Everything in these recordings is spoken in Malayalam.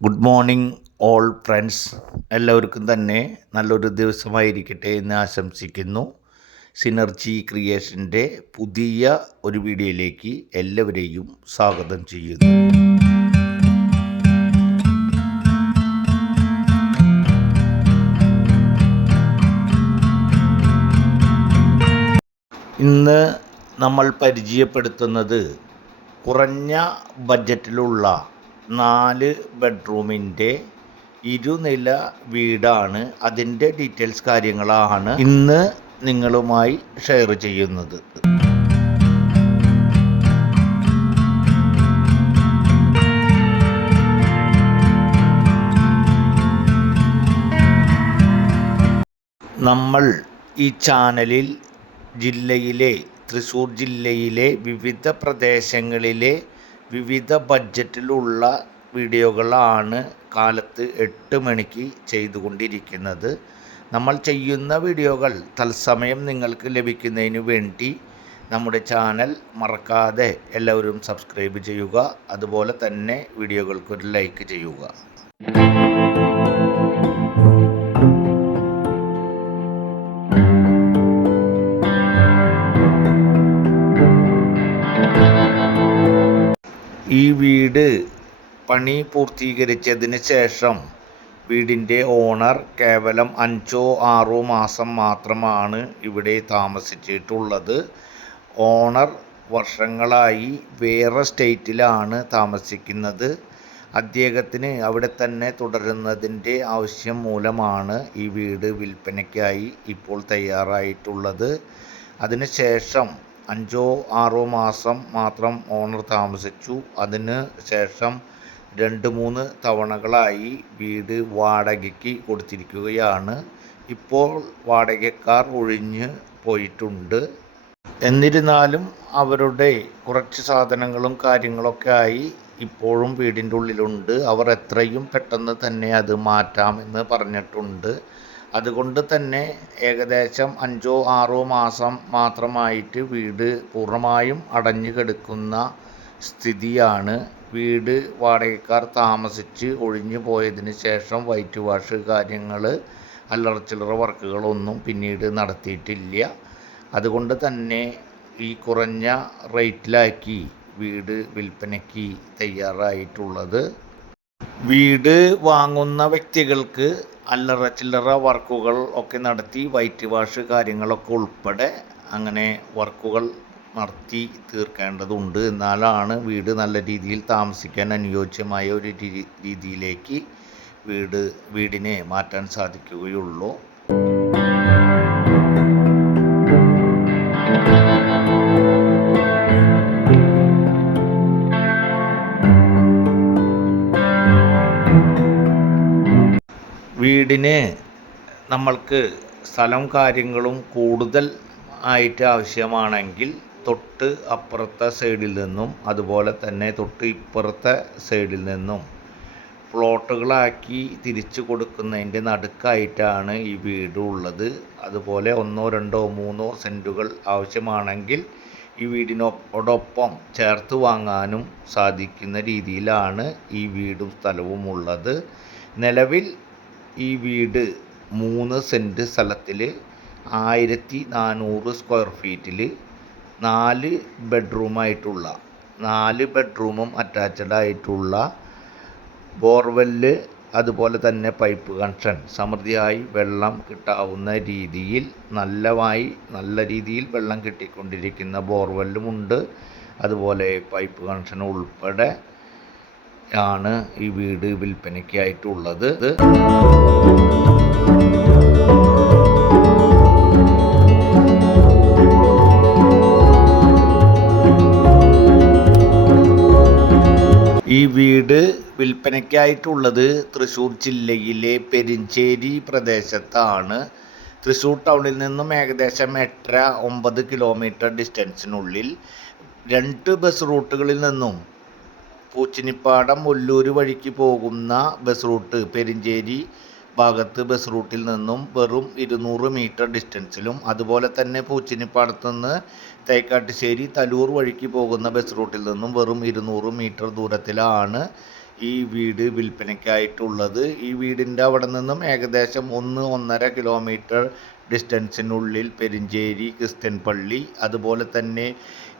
ഗുഡ് മോർണിംഗ് ഓൾ ഫ്രണ്ട്സ് എല്ലാവർക്കും തന്നെ നല്ലൊരു ദിവസമായിരിക്കട്ടെ എന്ന് ആശംസിക്കുന്നു. സിനർജി ക്രിയേഷന്റെ പുതിയ ഒരു വീഡിയോയിലേക്ക് എല്ലാവരെയും സ്വാഗതം ചെയ്യുന്നു. ഇന്ന് നമ്മൾ പരിചയപ്പെടുത്തുന്നത് കുറഞ്ഞ ബഡ്ജറ്റിലുള്ള നാല് ബെഡ്റൂമിന്റെ ഇരുനില വീടാണ്. അതിന്റെ ഡീറ്റെയിൽസ് കാര്യങ്ങളാണ് ഇന്ന് നിങ്ങളുമായി ഷെയർ ചെയ്യുന്നത്. നമ്മൾ ഈ ചാനലിൽ ജില്ലയിലെ തൃശ്ശൂർ ജില്ലയിലെ വിവിധ പ്രദേശങ്ങളിലെ വിവിധ ബഡ്ജറ്റിലുള്ള വീഡിയോകളാണ് കാലത്ത് എട്ട് മണിക്ക് ചെയ്തുകൊണ്ടിരിക്കുന്നത്. നമ്മൾ ചെയ്യുന്ന വീഡിയോകൾ തത്സമയം നിങ്ങൾക്ക് ലഭിക്കുന്നതിന് വേണ്ടി നമ്മുടെ ചാനൽ മറക്കാതെ എല്ലാവരും സബ്സ്ക്രൈബ് ചെയ്യുക. അതുപോലെ തന്നെ വീഡിയോകൾക്കൊരു ലൈക്ക് ചെയ്യുക. ഈ വീട് പണി പൂർത്തീകരിച്ചതിന് ശേഷം വീടിന്റെ ഓണർ കേവലം അഞ്ചോ ആറോ മാസം മാത്രമാണ് ഇവിടെ താമസിച്ചിട്ടുള്ളത്. ഓണർ വർഷങ്ങളായി വേറെ സ്റ്റേറ്റിലാണ് താമസിക്കുന്നത്. അദ്ദേഹത്തിന് അവിടെ തന്നെ തുടരുന്നതിന്റെ ആവശ്യം മൂലമാണ് ഈ വീട് വിൽപ്പനയ്ക്കായി ഇപ്പോൾ തയ്യാറായിട്ടുള്ളത്. അതിനുശേഷം അഞ്ചോ ആറോ മാസം മാത്രം ഓണർ താമസിച്ചു. അതിന് ശേഷം രണ്ട് മൂന്ന് തവണകളായി വീട് വാടകയ്ക്ക് കൊടുത്തിരിക്കുകയാണ്. ഇപ്പോൾ വാടകക്കാർ ഒഴിഞ്ഞ് പോയിട്ടുണ്ട്. എന്നിരുന്നാലും അവരുടെ കുറച്ച് സാധനങ്ങളും കാര്യങ്ങളൊക്കെ ആയി ഇപ്പോഴും വീടിന്റെ ഉള്ളിലുണ്ട്. അവർ എത്രയും പെട്ടെന്ന് തന്നെ അത് മാറ്റാമെന്ന് പറഞ്ഞിട്ടുണ്ട്. അതുകൊണ്ട് തന്നെ ഏകദേശം അഞ്ചോ ആറോ മാസം മാത്രമായിട്ട് വീട് പൂർണമായും അടഞ്ഞു കിടക്കുന്ന സ്ഥിതിയാണ്. വീട് വാടകക്കാർ താമസിച്ച് ഒഴിഞ്ഞു പോയതിന് ശേഷം വൈറ്റ് വാഷ് കാര്യങ്ങൾ അല്ലറ ചില്ലറ വർക്കുകളൊന്നും പിന്നീട് നടത്തിയിട്ടില്ല. അതുകൊണ്ട് തന്നെ ഈ കുറഞ്ഞ റേറ്റിലാക്കി വീട് വിൽപ്പനയ്ക്ക് തയ്യാറായിട്ടുള്ളത്. വീട് വാങ്ങുന്ന വ്യക്തികൾക്ക് അല്ലറ ചില്ലറ വർക്കുകൾ ഒക്കെ നടത്തി വൈറ്റ് വാഷ് കാര്യങ്ങളൊക്കെ ഉൾപ്പെടെ അങ്ങനെ വർക്കുകൾ നടത്തി തീർക്കേണ്ടതുണ്ട്. എന്നാലാണ് വീട് നല്ല രീതിയിൽ താമസിക്കാൻ അനുയോജ്യമായ ഒരു രീതിയിലേക്ക് വീട് വീടിനെ മാറ്റാൻ സാധിക്കുകയുള്ളൂ. വീടിന് നമ്മൾക്ക് സ്ഥലം കാര്യങ്ങളും കൂടുതൽ ആയിട്ട് ആവശ്യമാണെങ്കിൽ തൊട്ട് അപ്പുറത്തെ സൈഡിൽ നിന്നും അതുപോലെ തന്നെ തൊട്ട് ഇപ്പുറത്തെ സൈഡിൽ നിന്നും പ്ലോട്ടുകളാക്കി തിരിച്ചു കൊടുക്കുന്നതിന്റെ നടുക്കായിട്ടാണ് ഈ വീട് ഉള്ളത്. അതുപോലെ ഒന്നോ രണ്ടോ മൂന്നോ സെന്റുകൾ ആവശ്യമാണെങ്കിൽ ഈ വീടിനോടൊപ്പം ചേർത്ത് വാങ്ങാനും സാധിക്കുന്ന രീതിയിലാണ് ഈ വീടും സ്ഥലവും ഉള്ളത്. നിലവിൽ ഈ വീട് മൂന്ന് സെന്റ് സ്ഥലത്തിൽ ആയിരത്തി നാനൂറ് സ്ക്വയർ ഫീറ്റിൽ നാല് ബെഡ്റൂമായിട്ടുള്ള നാല് ബെഡ്റൂമും അറ്റാച്ച്ഡ് ആയിട്ടുള്ള ബോർവെല്ല് അതുപോലെ തന്നെ പൈപ്പ് കണക്ഷൻ സമൃദ്ധിയായി വെള്ളം കിട്ടാവുന്ന രീതിയിൽ നല്ലതായി നല്ല രീതിയിൽ വെള്ളം കിട്ടിക്കൊണ്ടിരിക്കുന്ന ബോർവെല്ലുമുണ്ട് അതുപോലെ പൈപ്പ് കണക്ഷൻ ഉൾപ്പെടെ ആണ് ഈ വീട് വിൽപ്പനയ്ക്കായിട്ടുള്ളത്. വിൽപ്പനയ്ക്കായിട്ടുള്ളത് തൃശ്ശൂർ ജില്ലയിലെ പെരിഞ്ചേരി പ്രദേശത്താണ്. തൃശ്ശൂർ ടൗണിൽ നിന്നും ഏകദേശം എട്ടര ഒമ്പത് കിലോമീറ്റർ ഡിസ്റ്റൻസിനുള്ളിൽ രണ്ട് ബസ് റൂട്ടുകളിൽ നിന്നും പൂച്ചിനിപ്പാടം മുല്ലൂർ വഴിക്ക് പോകുന്ന ബസ് റൂട്ട് പെരിഞ്ചേരി ഭാഗത്ത് ബസ് റൂട്ടിൽ നിന്നും വെറും ഇരുന്നൂറ് മീറ്റർ ഡിസ്റ്റൻസിലും അതുപോലെ തന്നെ പൂച്ചിനിപ്പാടത്ത് നിന്ന് തേക്കാട്ടുശ്ശേരി തലൂർ വഴിക്ക് പോകുന്ന ബസ് റൂട്ടിൽ നിന്നും വെറും ഇരുന്നൂറ് മീറ്റർ ദൂരത്തിലാണ് ഈ വീട് വിൽപ്പനയ്ക്കായിട്ടുള്ളത്. ഈ വീടിന്റെ അവിടെ നിന്നും ഏകദേശം ഒന്ന് ഒന്നര കിലോമീറ്റർ ഡിസ്റ്റൻസിനുള്ളിൽ പെരിഞ്ചേരി ക്രിസ്ത്യൻ പള്ളി അതുപോലെ തന്നെ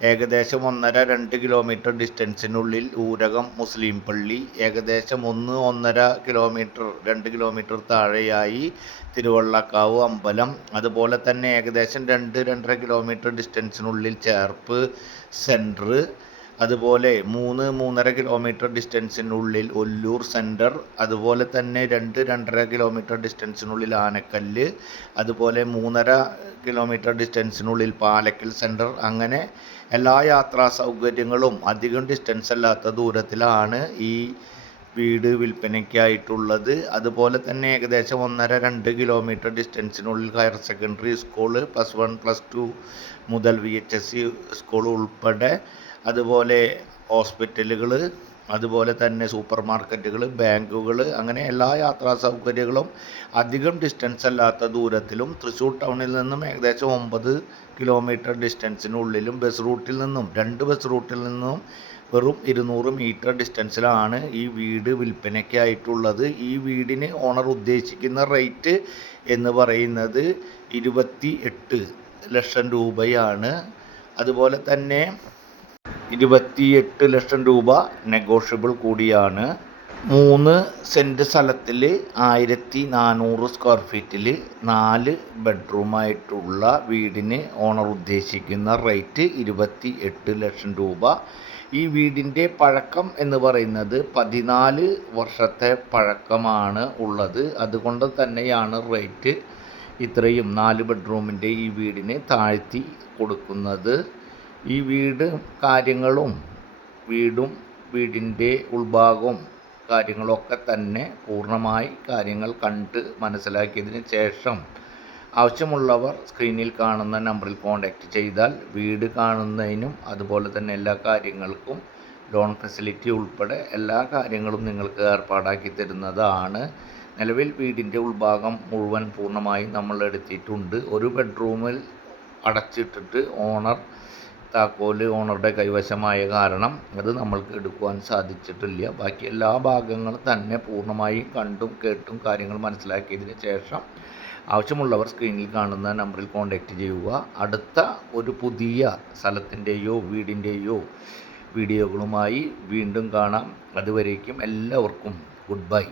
ഏകദേശം ഒന്നര രണ്ട് കിലോമീറ്റർ ഡിസ്റ്റൻസിനുള്ളിൽ ഊരകം മുസ്ലിം പള്ളി ഏകദേശം ഒന്ന് ഒന്നര കിലോമീറ്റർ രണ്ട് കിലോമീറ്റർ താഴെയായി തിരുവള്ളക്കാവ് അമ്പലം അതുപോലെ തന്നെ ഏകദേശം രണ്ട് രണ്ടര കിലോമീറ്റർ ഡിസ്റ്റൻസിനുള്ളിൽ ചേർപ്പ് സെന്റർ അതുപോലെ മൂന്ന് മൂന്നര കിലോമീറ്റർ ഡിസ്റ്റൻസിനുള്ളിൽ ഒല്ലൂർ സെന്റർ അതുപോലെ തന്നെ രണ്ട് രണ്ടര കിലോമീറ്റർ ഡിസ്റ്റൻസിനുള്ളിൽ ആനക്കല്ല് അതുപോലെ മൂന്നര കിലോമീറ്റർ ഡിസ്റ്റൻസിനുള്ളിൽ പാലക്കൽ സെന്റർ അങ്ങനെ എല്ലാ യാത്രാ സൗകര്യങ്ങളും അധികം ഡിസ്റ്റൻസ് അല്ലാത്ത ദൂരത്തിലാണ് ഈ വീട് വിൽപ്പനയ്ക്കായിട്ടുള്ളത്. അതുപോലെ തന്നെ ഏകദേശം ഒന്നര രണ്ട് kilometre ഡിസ്റ്റൻസിനുള്ളിൽ higher secondary school plus one plus two മുതൽ V H S C school ഉൾപ്പെടെ അതുപോലെ ഹോസ്പിറ്റലുകൾ അതുപോലെ തന്നെ സൂപ്പർ മാർക്കറ്റുകൾ ബാങ്കുകൾ അങ്ങനെ എല്ലാ യാത്രാ സൗകര്യങ്ങളും അധികം ഡിസ്റ്റൻസ് അല്ലാത്ത ദൂരത്തിലും തൃശ്ശൂർ ടൗണിൽ നിന്നും ഏകദേശം ഒമ്പത് കിലോമീറ്റർ ഡിസ്റ്റൻസിനുള്ളിലും ബസ് റൂട്ടിൽ നിന്നും രണ്ട് ബസ് റൂട്ടിൽ നിന്നും വെറും ഇരുന്നൂറ് മീറ്റർ ഡിസ്റ്റൻസിലാണ് ഈ വീട് വിൽപ്പനയ്ക്കായിട്ടുള്ളത്. ഈ വീടിന് ഓണർ ഉദ്ദേശിക്കുന്ന റേറ്റ് എന്ന് പറയുന്നത് ഇരുപത്തി എട്ട് ലക്ഷം രൂപയാണ്. അതുപോലെ തന്നെ ഇരുപത്തിയെട്ട് ലക്ഷം രൂപ നെഗോഷ്യബിൾ കൂടിയാണ്. മൂന്ന് സെന്റ് സ്ഥലത്തിൽ ആയിരത്തി നാനൂറ് സ്ക്വയർ ഫീറ്റിൽ നാല് ബെഡ്റൂമായിട്ടുള്ള വീടിന് ഓണർ ഉദ്ദേശിക്കുന്ന റേറ്റ് ഇരുപത്തി എട്ട് ലക്ഷം രൂപ. ഈ വീടിന്റെ പഴക്കം എന്ന് പറയുന്നത് പതിനാല് വർഷത്തെ പഴക്കമാണ് ഉള്ളത്. അതുകൊണ്ട് തന്നെയാണ് റേറ്റ് ഇത്രയും നാല് ബെഡ്റൂമിന്റെ ഈ വീടിന് താഴ്ത്തി കൊടുക്കുന്നത്. ഈ വീട് കാര്യങ്ങളും വീടും വീടിന്റെ ഉൾഭാഗവും കാര്യങ്ങളൊക്കെ തന്നെ പൂർണമായി കാര്യങ്ങൾ കണ്ട് മനസ്സിലാക്കിയതിന് ശേഷം ആവശ്യമുള്ളവർ സ്ക്രീനിൽ കാണുന്ന നമ്പറിൽ കോൺടാക്റ്റ് ചെയ്താൽ വീട് കാണുന്നതിനും അതുപോലെ തന്നെ എല്ലാ കാര്യങ്ങൾക്കും ലോൺ ഫെസിലിറ്റി ഉൾപ്പെടെ എല്ലാ കാര്യങ്ങളും നിങ്ങൾക്ക് ഏർപ്പാടാക്കി തരുന്നതാണ്. നിലവിൽ വീടിന്റെ ഉൾഭാഗം മുഴുവൻ പൂർണമായും നമ്മൾ എടുത്തിട്ടുണ്ട്. ഒരു ബെഡ്റൂമിൽ അടച്ചിട്ടിട്ട് ഓണർ താക്കോൽ ഓണറുടെ കൈവശമായ കാരണം അത് നമ്മൾക്ക് എടുക്കുവാൻ സാധിച്ചിട്ടില്ല. ബാക്കി എല്ലാ ഭാഗങ്ങളും തന്നെ പൂർണമായും കണ്ടും കേട്ടും കാര്യങ്ങൾ മനസ്സിലാക്കിയതിന് ശേഷം ആവശ്യമുള്ളവർ സ്ക്രീനിൽ കാണുന്ന നമ്പറിൽ കോൺടാക്റ്റ് ചെയ്യുക. അടുത്ത ഒരു പുതിയ സ്ഥലത്തിന്റെയോ വീടിന്റെയോ വീഡിയോകളുമായി വീണ്ടും കാണാം. അതുവരേക്കും എല്ലാവർക്കും ഗുഡ് ബൈ.